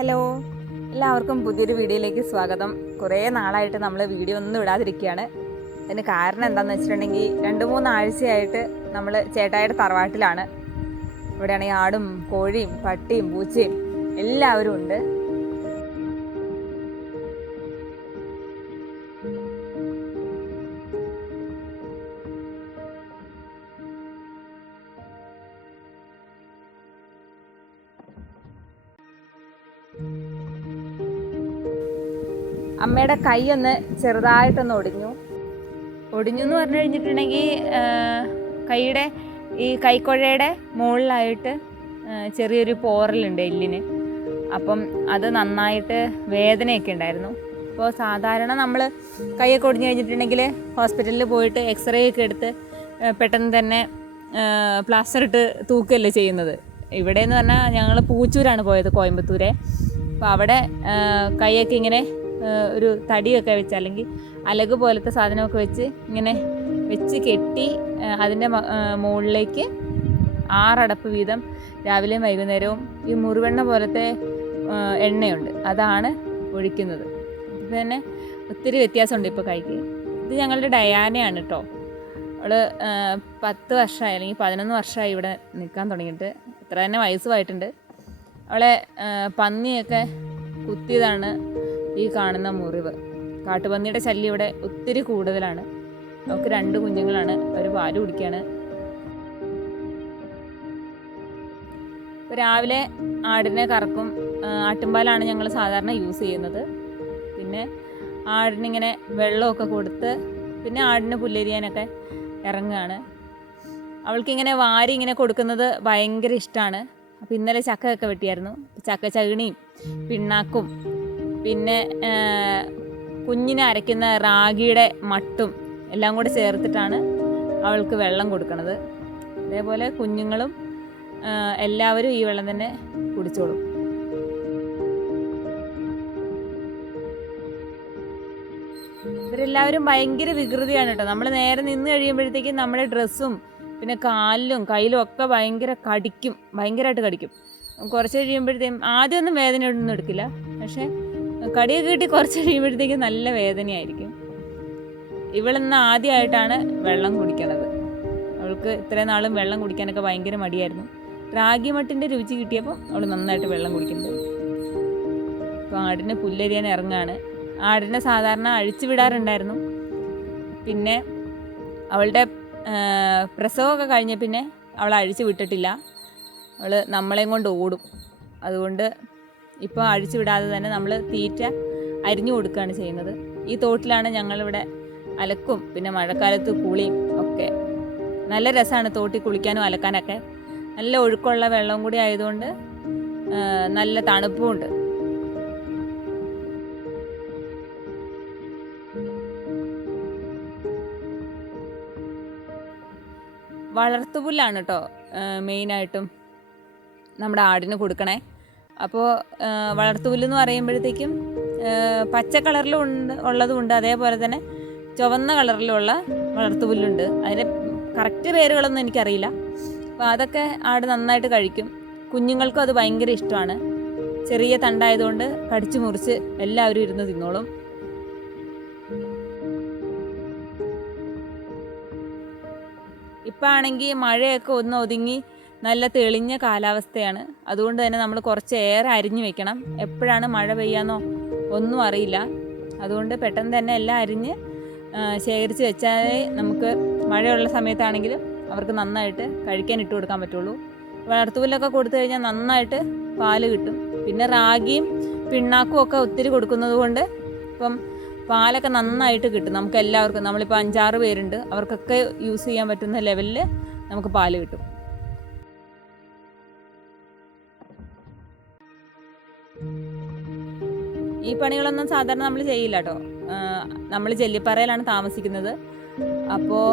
Hello, എല്ലാവർക്കും പുതിയൊരു വീഡിയോയിലേക്ക് സ്വാഗതം. കുറേ നാളായിട്ട് നമ്മൾ വീഡിയോ ഒന്നും ഇടാതിരിക്കുകയാണ്. അതിന് കാരണം എന്താണെന്ന് വെച്ചിട്ടുണ്ടെങ്കിൽ 2-3 ആഴ്ചയായിട്ട് നമ്മൾ ചേട്ടായിയുടെ തറവാട്ടിലാണ്. ഇവിടെയാണെങ്കിൽ ആടും കോഴിയും പട്ടിയും പൂച്ചയും എല്ലാവരും ഉണ്ട്. അമ്മയുടെ കൈ ഒന്ന് ചെറുതായിട്ടൊന്ന് ഒടിഞ്ഞു എന്ന് പറഞ്ഞു കഴിഞ്ഞിട്ടുണ്ടെങ്കിൽ കൈയുടെ ഈ കൈക്കുഴയുടെ മുകളിലായിട്ട് ചെറിയൊരു പോറലുണ്ട് എല്ലിന്. അപ്പം അത് നന്നായിട്ട് വേദനയൊക്കെ ഉണ്ടായിരുന്നു. അപ്പോൾ സാധാരണ നമ്മൾ കൈയൊക്കെ ഒടിഞ്ഞു കഴിഞ്ഞിട്ടുണ്ടെങ്കിൽ ഹോസ്പിറ്റലിൽ പോയിട്ട് എക്സ്റേ ഒക്കെ എടുത്ത് പെട്ടെന്ന് തന്നെ പ്ലാസ്റ്റർ ഇട്ട് തൂക്കുകയല്ലേ ചെയ്യുന്നത്. ഇവിടെയെന്ന് പറഞ്ഞാൽ ഞങ്ങൾ പൂച്ചൂരാണ് പോയത്, കോയമ്പത്തൂരെ. അപ്പോൾ അവിടെ കൈയൊക്കെ ഇങ്ങനെ ഒരു തടിയൊക്കെ വെച്ച് അല്ലെങ്കിൽ അലക് പോലത്തെ സാധനമൊക്കെ വെച്ച് ഇങ്ങനെ വെച്ച് കെട്ടി അതിൻ്റെ മുകളിലേക്ക് 6 അടപ്പ് വീതം രാവിലെയും വൈകുന്നേരവും ഈ മുറിവെണ്ണ പോലത്തെ എണ്ണയുണ്ട്, അതാണ് ഒഴിക്കുന്നത്. ഇപ്പം തന്നെ ഒത്തിരി വ്യത്യാസമുണ്ട് ഇപ്പോൾ കൈക്ക്. ഇത് ഞങ്ങളുടെ ഡയാനയാണ് കേട്ടോ. അവൾ 10 വർഷമായി അല്ലെങ്കിൽ 11 വർഷമായി ഇവിടെ നിൽക്കാൻ തുടങ്ങിയിട്ട്. ഇത്ര തന്നെ വയസ്സുമായിട്ടുണ്ട്. അവളെ പന്നിയൊക്കെ കുത്തിയതാണ് ഈ കാണുന്ന മുറിവ്. കാട്ടുപന്നിയുടെ ശല്യം ഇവിടെ ഒത്തിരി കൂടുതലാണ്. നമുക്ക് 2 കുഞ്ഞുങ്ങളാണ്, അവർ പാല് കുടിക്കുകയാണ്. ഇപ്പോൾ രാവിലെ ആടിനെ കറക്കും. ആട്ടുംപാലാണ് ഞങ്ങൾ സാധാരണ യൂസ് ചെയ്യുന്നത്. പിന്നെ ആടിനിങ്ങനെ വെള്ളമൊക്കെ കൊടുത്ത് പിന്നെ ആടിന് പുല്ലരിയാനൊക്കെ ഇറങ്ങുകയാണ്. അവൾക്കിങ്ങനെ വാരി ഇങ്ങനെ കൊടുക്കുന്നത് ഭയങ്കര ഇഷ്ടമാണ്. അപ്പോൾ ഇന്നലെ ചക്കയൊക്കെ വെട്ടിയായിരുന്നു. ചക്ക ചകിണിയും പിണ്ണാക്കും പിന്നെ കുഞ്ഞിനെ അരയ്ക്കുന്ന റാഗിയുടെ മട്ടും എല്ലാം കൂടെ ചേർത്തിട്ടാണ് അവൾക്ക് വെള്ളം കൊടുക്കുന്നത്. അതേപോലെ കുഞ്ഞുങ്ങളും എല്ലാവരും ഈ വെള്ളം തന്നെ കുടിച്ചോളും. ഇവരെല്ലാവരും ഭയങ്കര വികൃതിയാണ് കേട്ടോ. നമ്മൾ നേരെ നിന്ന് കഴിയുമ്പോഴത്തേക്കും നമ്മുടെ ഡ്രസ്സും പിന്നെ കാലിലും കയ്യിലും ഒക്കെ ഭയങ്കരമായിട്ട് കടിക്കും. കുറച്ച് കഴിയുമ്പോഴത്തേക്കും ആദ്യമൊന്നും വേദനയൊന്നും എടുക്കില്ല, പക്ഷേ കടിയൊക്കെ കിട്ടി കുറച്ച് കഴിയുമ്പോഴത്തേക്കും നല്ല വേദനയായിരിക്കും. ഇവളിന്ന് ആദ്യമായിട്ടാണ് വെള്ളം കുടിക്കണത്. അവൾക്ക് ഇത്രയും നാളും വെള്ളം കുടിക്കാനൊക്കെ ഭയങ്കര മടിയായിരുന്നു. റാഗി മട്ടിൻ്റെ രുചി കിട്ടിയപ്പോൾ അവൾ നന്നായിട്ട് വെള്ളം കുടിക്കുന്നുണ്ട്. അപ്പോൾ ആടിന് പുല്ലരിയാൻ ഇറങ്ങുകയാണ്. ആടിനെ സാധാരണ അഴിച്ചു വിടാറുണ്ടായിരുന്നു. പിന്നെ അവളുടെ പ്രസവമൊക്കെ കഴിഞ്ഞ പിന്നെ അവൾ അഴിച്ചു വിട്ടിട്ടില്ല. അവൾ നമ്മളെയും കൊണ്ട് ഓടും. അതുകൊണ്ട് ഇപ്പോൾ അഴിച്ചു വിടാതെ തന്നെ നമ്മൾ തീറ്റ അരിഞ്ഞു കൊടുക്കുകയാണ് ചെയ്യുന്നത്. ഈ തോട്ടിലാണ് ഞങ്ങളിവിടെ അലക്കും പിന്നെ മഴക്കാലത്ത് കുളിയും ഒക്കെ. നല്ല രസമാണ് തോട്ടിൽ കുളിക്കാനും അലക്കാനൊക്കെ. നല്ല ഒഴുക്കുള്ള വെള്ളം കൂടി ആയതുകൊണ്ട് നല്ല തണുപ്പുമുണ്ട്. വളർത്തുപുല്ലാണ് കേട്ടോ മെയിനായിട്ടും നമ്മുടെ ആടിന് കൊടുക്കണേ. അപ്പോൾ വളർത്തുപുല്ലെന്ന് പറയുമ്പോഴത്തേക്കും പച്ച കളറിലും ഉള്ളതുമുണ്ട്, അതേപോലെ തന്നെ ചുവന്ന കളറിലുള്ള വളർത്തുപുല്ലുണ്ട്. അതിൻ്റെ കറക്റ്റ് പേരുകളൊന്നും എനിക്കറിയില്ല. അപ്പോൾ അതൊക്കെ ആട് നന്നായിട്ട് കഴിക്കും. കുഞ്ഞുങ്ങൾക്കും അത് ഭയങ്കര ഇഷ്ടമാണ്. ചെറിയ തണ്ടായതുകൊണ്ട് കടിച്ചു മുറിച്ച് എല്ലാവരും ഇരുന്ന് തിന്നോളും. ഇപ്പം ആണെങ്കിൽ മഴയൊക്കെ ഒന്ന് ഒതുങ്ങി നല്ല തെളിഞ്ഞ കാലാവസ്ഥയാണ്. അതുകൊണ്ട് തന്നെ നമ്മൾ കുറച്ചേറെ അരിഞ്ഞു വെക്കണം. എപ്പോഴാണ് മഴ പെയ്യാന്നോ ഒന്നും അറിയില്ല. അതുകൊണ്ട് പെട്ടെന്ന് തന്നെ എല്ലാം അരിഞ്ഞ് ശേഖരിച്ച് വെച്ചാലേ നമുക്ക് മഴയുള്ള സമയത്താണെങ്കിലും അവർക്ക് നന്നായിട്ട് കഴിക്കാൻ ഇട്ട് കൊടുക്കാൻ പറ്റുള്ളൂ. വളർത്തുപുല്ലൊക്കെ കൊടുത്തു കഴിഞ്ഞാൽ നന്നായിട്ട് പാല് കിട്ടും. പിന്നെ റാഗിയും പിണ്ണാക്കും ഒക്കെ ഒത്തിരി കൊടുക്കുന്നത് കൊണ്ട് ഇപ്പം പാലൊക്കെ നന്നായിട്ട് കിട്ടും നമുക്ക് എല്ലാവർക്കും. നമ്മളിപ്പോൾ 5-6 പേരുണ്ട്, അവർക്കൊക്കെ യൂസ് ചെയ്യാൻ പറ്റുന്ന ലെവലിൽ നമുക്ക് പാല് കിട്ടും. ഈ പണികളൊന്നും സാധാരണ നമ്മൾ ചെയ്യില്ല കേട്ടോ. നമ്മൾ ജെല്ലിപ്പാറയിലാണ് താമസിക്കുന്നത്. അപ്പോൾ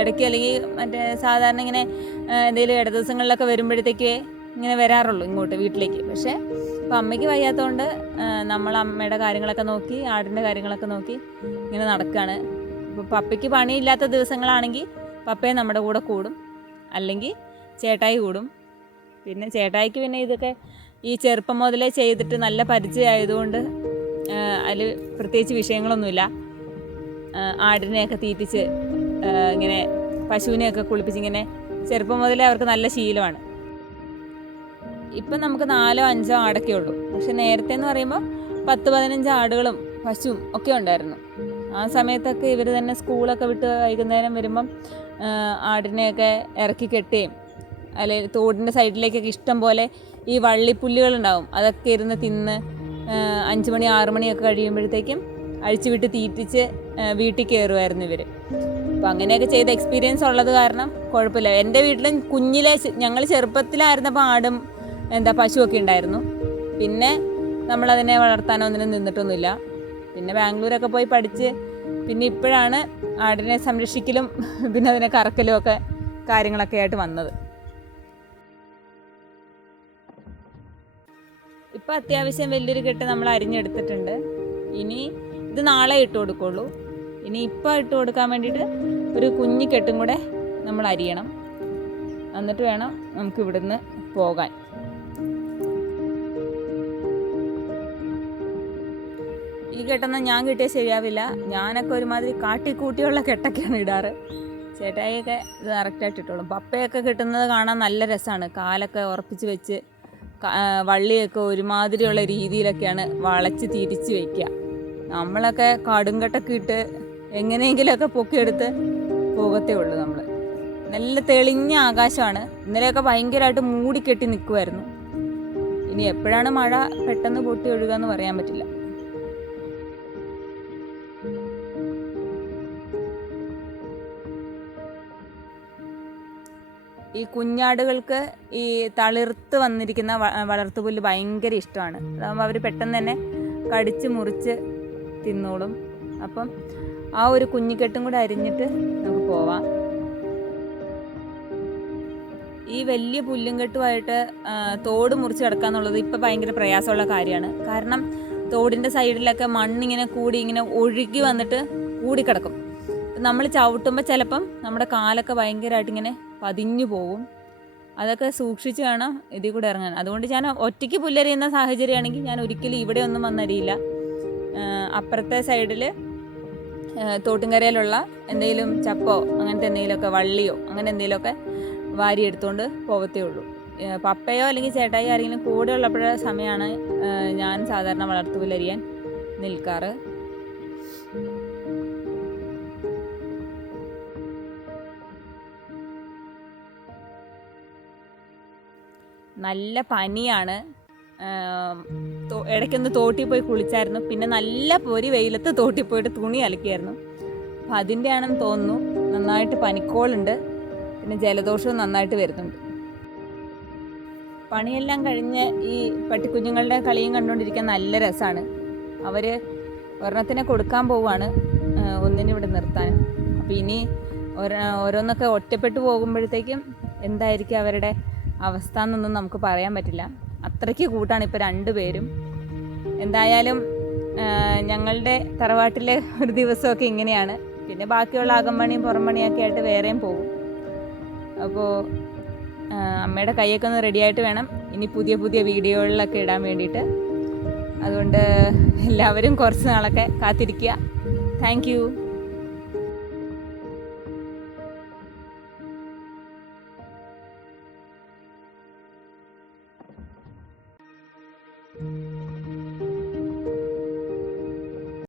ഇടയ്ക്ക് അല്ലെങ്കിൽ മറ്റേ സാധാരണ ഇങ്ങനെ എന്തെങ്കിലും ഇട ദിവസങ്ങളിലൊക്കെ വരുമ്പോഴത്തേക്കേ ഇങ്ങനെ വരാറുള്ളൂ ഇങ്ങോട്ട് വീട്ടിലേക്ക്. പക്ഷേ ഇപ്പോൾ അമ്മയ്ക്ക് വയ്യാത്തതുകൊണ്ട് നമ്മൾ അമ്മയുടെ കാര്യങ്ങളൊക്കെ നോക്കി ആടിൻ്റെ കാര്യങ്ങളൊക്കെ നോക്കി ഇങ്ങനെ നടക്കുകയാണ്. ഇപ്പോൾ പപ്പയ്ക്ക് പണിയില്ലാത്ത ദിവസങ്ങളാണെങ്കിൽ പപ്പയെ നമ്മുടെ കൂടെ കൂടും, അല്ലെങ്കിൽ ചേട്ടായി കൂടും. പിന്നെ ചേട്ടായിക്ക് പിന്നെ ഇതൊക്കെ ഈ ചെറുപ്പം മുതലേ ചെയ്തിട്ട് നല്ല പരിചയമായതുകൊണ്ട് അതിൽ പ്രത്യേകിച്ച് വിഷയങ്ങളൊന്നുമില്ല. ആടിനെയൊക്കെ തീറ്റിച്ച് ഇങ്ങനെ പശുവിനെയൊക്കെ കുളിപ്പിച്ച് ഇങ്ങനെ ചെറുപ്പം മുതലേ അവർക്ക് നല്ല ശീലമാണ്. ഇപ്പം നമുക്ക് 4-5 ആടൊക്കെ ഉള്ളൂ. പക്ഷെ നേരത്തെ എന്ന് പറയുമ്പോൾ 10-15 ആടുകളും പശുവും ഒക്കെ ഉണ്ടായിരുന്നു. ആ സമയത്തൊക്കെ ഇവർ തന്നെ സ്കൂളൊക്കെ വിട്ട് വൈകുന്നേരം വരുമ്പം ആടിനെയൊക്കെ ഇറക്കി കെട്ടുകയും അല്ലെങ്കിൽ തോടിൻ്റെ സൈഡിലേക്കൊക്കെ ഇഷ്ടം പോലെ ഈ വള്ളിപ്പുല്ലുകളുണ്ടാവും, അതൊക്കെ ഇരുന്ന് തിന്ന് 5 മണി 6 മണിയൊക്കെ കഴിയുമ്പോഴത്തേക്കും അഴിച്ചു വിട്ട് തീറ്റിച്ച് വീട്ടിൽ കയറുമായിരുന്നു ഇവർ. അപ്പോൾ അങ്ങനെയൊക്കെ ചെയ്ത എക്സ്പീരിയൻസ് ഉള്ളത് കാരണം കുഴപ്പമില്ല. എൻ്റെ വീട്ടിലും കുഞ്ഞിലെ ഞങ്ങൾ ചെറുപ്പത്തിലായിരുന്നപ്പോൾ ആടും പശുവൊക്കെ ഉണ്ടായിരുന്നു. പിന്നെ നമ്മളതിനെ വളർത്താനോ ഒന്നിനും നിന്നിട്ടൊന്നുമില്ല. പിന്നെ ബാംഗ്ലൂരൊക്കെ പോയി പഠിച്ച് പിന്നെ ഇപ്പോഴാണ് ആടിനെ സംരക്ഷിക്കലും പിന്നെ അതിനെ കറക്കലും ഒക്കെ കാര്യങ്ങളൊക്കെ ആയിട്ട് വന്നത്. ഇപ്പം അത്യാവശ്യം വലിയൊരു കെട്ട് നമ്മൾ അരിഞ്ഞെടുത്തിട്ടുണ്ട്. ഇനി ഇത് നാളെ ഇട്ട് കൊടുക്കുള്ളൂ. ഇനി ഇപ്പം ഇട്ട് കൊടുക്കാൻ വേണ്ടിയിട്ട് ഒരു കുഞ്ഞി കെട്ടും കൂടെ നമ്മൾ അരിയണം. എന്നിട്ട് വേണം നമുക്ക് ഇവിടുന്ന് പോകാൻ. ഈ കെട്ടൊന്നും ഞാൻ കിട്ടിയാൽ ശരിയാവില്ല. ഞാനൊക്കെ ഒരുമാതിരി കാട്ടിക്കൂട്ടിയുള്ള കെട്ടൊക്കെയാണ് ഇടാറ്. ചേട്ടായിയൊക്കെ ഇത് കറക്റ്റായിട്ട് ഇട്ടോളും. പപ്പയൊക്കെ കിട്ടുന്നത് കാണാൻ നല്ല രസമാണ്. കാലൊക്കെ ഉറപ്പിച്ച് വെച്ച് വള്ളിയൊക്കെ ഒരുമാതിരിയുള്ള രീതിയിലൊക്കെയാണ് വളച്ച് തിരിച്ച് വയ്ക്കുക. നമ്മളൊക്കെ കടുങ്കട്ടൊക്കെ ഇട്ട് എങ്ങനെയെങ്കിലുമൊക്കെ പൊക്കിയെടുത്ത് പോകത്തേ ഉള്ളൂ നമ്മൾ. നല്ല തെളിഞ്ഞ ആകാശമാണ്. ഇന്നലെയൊക്കെ ഭയങ്കരമായിട്ട് മൂടിക്കെട്ടി നിൽക്കുമായിരുന്നു. ഇനി എപ്പോഴാണ് മഴ പെട്ടെന്ന് പൊട്ടി ഒഴുകുക എന്ന് പറയാൻ പറ്റില്ല. ഈ കുഞ്ഞാടുകൾക്ക് ഈ തളിർത്ത് വന്നിരിക്കുന്ന വളർത്തുപുല്ല് ഭയങ്കര ഇഷ്ടമാണ്. അതാകുമ്പോൾ അവർ പെട്ടെന്ന് തന്നെ കടിച്ച് മുറിച്ച് തിന്നോളും. അപ്പം ആ ഒരു കുഞ്ഞിക്കെട്ടും കൂടെ അരിഞ്ഞിട്ട് നമുക്ക് പോവാം. ഈ വലിയ പുല്ലും കെട്ടുമായിട്ട് തോട് മുറിച്ച് കിടക്കുക എന്നുള്ളത് ഇപ്പം ഭയങ്കര പ്രയാസമുള്ള കാര്യമാണ്. കാരണം തോടിൻ്റെ സൈഡിലൊക്കെ മണ്ണിങ്ങനെ കൂടി ഇങ്ങനെ ഒഴുകി വന്നിട്ട് കൂടിക്കിടക്കും. നമ്മൾ ചവിട്ടുമ്പോൾ ചിലപ്പം നമ്മുടെ കാലൊക്കെ ഭയങ്കരമായിട്ട് ഇങ്ങനെ പതിഞ്ഞു പോകും. അതൊക്കെ സൂക്ഷിച്ച് വേണം ഇതിൽ കൂടെ ഇറങ്ങാൻ. അതുകൊണ്ട് ഞാൻ ഒറ്റയ്ക്ക് പുല്ലരിയുന്ന സാഹചര്യമാണെങ്കിൽ ഞാൻ ഒരിക്കലും ഇവിടെ ഒന്നും വന്നറിയില്ല. അപ്പുറത്തെ സൈഡിൽ തോട്ടുംകരയിലുള്ള എന്തെങ്കിലും ചപ്പോ അങ്ങനത്തെ എന്തെങ്കിലുമൊക്കെ വള്ളിയോ അങ്ങനെ എന്തെങ്കിലുമൊക്കെ വാരി എടുത്തുകൊണ്ട് പോകത്തേ ഉള്ളൂ. പപ്പയോ അല്ലെങ്കിൽ ചേട്ടായി ആരെങ്കിലും കൂടെ ഉള്ളപ്പോഴ സമയമാണ് ഞാൻ സാധാരണ വളർത്തുപുല്ലരിയാൻ നിൽക്കാറ്. നല്ല പനിയാണ്. ഇടയ്ക്കൊന്ന് തോട്ടിൽ പോയി കുളിച്ചായിരുന്നു. പിന്നെ നല്ല പൊരി വെയിലത്ത് തോട്ടിൽ പോയിട്ട് തുണി അലക്കിയായിരുന്നു. അപ്പം അതിൻ്റെ ആണെന്ന് തോന്നുന്നു. നന്നായിട്ട് പനിക്കോളുണ്ട്. പിന്നെ ജലദോഷവും നന്നായിട്ട് വരുന്നുണ്ട്. പണിയെല്ലാം കഴിഞ്ഞ് ഈ പട്ടിക്കുഞ്ഞുങ്ങളുടെ കളിയും കണ്ടുകൊണ്ടിരിക്കാൻ നല്ല രസമാണ്. അവർ ഒരെണ്ണത്തിനെ കൊടുക്കാൻ പോവുകയാണ്, ഒന്നിനിവിടെ നിർത്താൻ. അപ്പോൾ ഇനി ഓരോന്നൊക്കെ ഒറ്റപ്പെട്ടു പോകുമ്പോഴത്തേക്കും എന്തായിരിക്കും അവരുടെ അവസ്ഥ എന്നൊന്നും നമുക്ക് പറയാൻ പറ്റില്ല. അത്രയ്ക്ക് കൂട്ടാണ് ഇപ്പോൾ 2 പേരും. എന്തായാലും ഞങ്ങളുടെ തറവാട്ടിൽ ഒരു ദിവസമൊക്കെ ഇങ്ങനെയാണ്. പിന്നെ ബാക്കിയുള്ള അകമ്പണിയും പുറംപണിയൊക്കെ ആയിട്ട് വേറെയും പോകും. അപ്പോൾ അമ്മയുടെ കൈയൊക്കെ ഒന്ന് റെഡിയായിട്ട് വേണം ഇനി പുതിയ പുതിയ വീഡിയോകളിലൊക്കെ ഇടാൻ വേണ്ടിയിട്ട്. അതുകൊണ്ട് എല്ലാവരും കുറച്ച് നാളൊക്കെ കാത്തിരിക്കുക. Thank you.